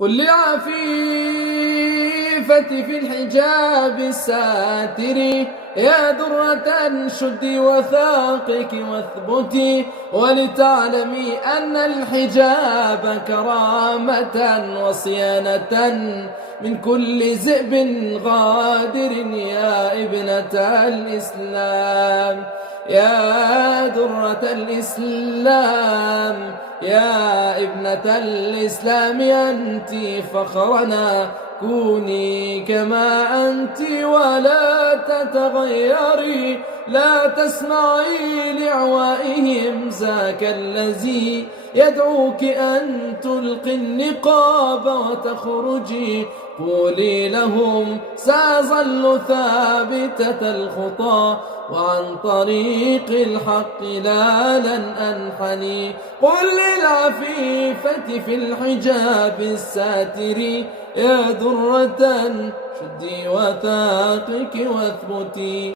قل للعفيفة في الحجاب الساتر يا درة شدي وثاقك واثبتي ولتعلمي أن الحجاب كرامة وصيانة من كل ذئب غادر يا ابنة الإسلام يا درة الإسلام يا ابنة الإسلام أنت فخرنا كوني كما أنت ولا تتغيري لا تسمعي لإعوائهم ذاك الذي يدعوك أن تلقي النقاب وتخرجي قولي لهم سأظل ثابتة الخطى وعن طريق الحق لا لن أنحني قل للعفيفة في الحجاب الساتر يا درة شدي وثاقك واثبتي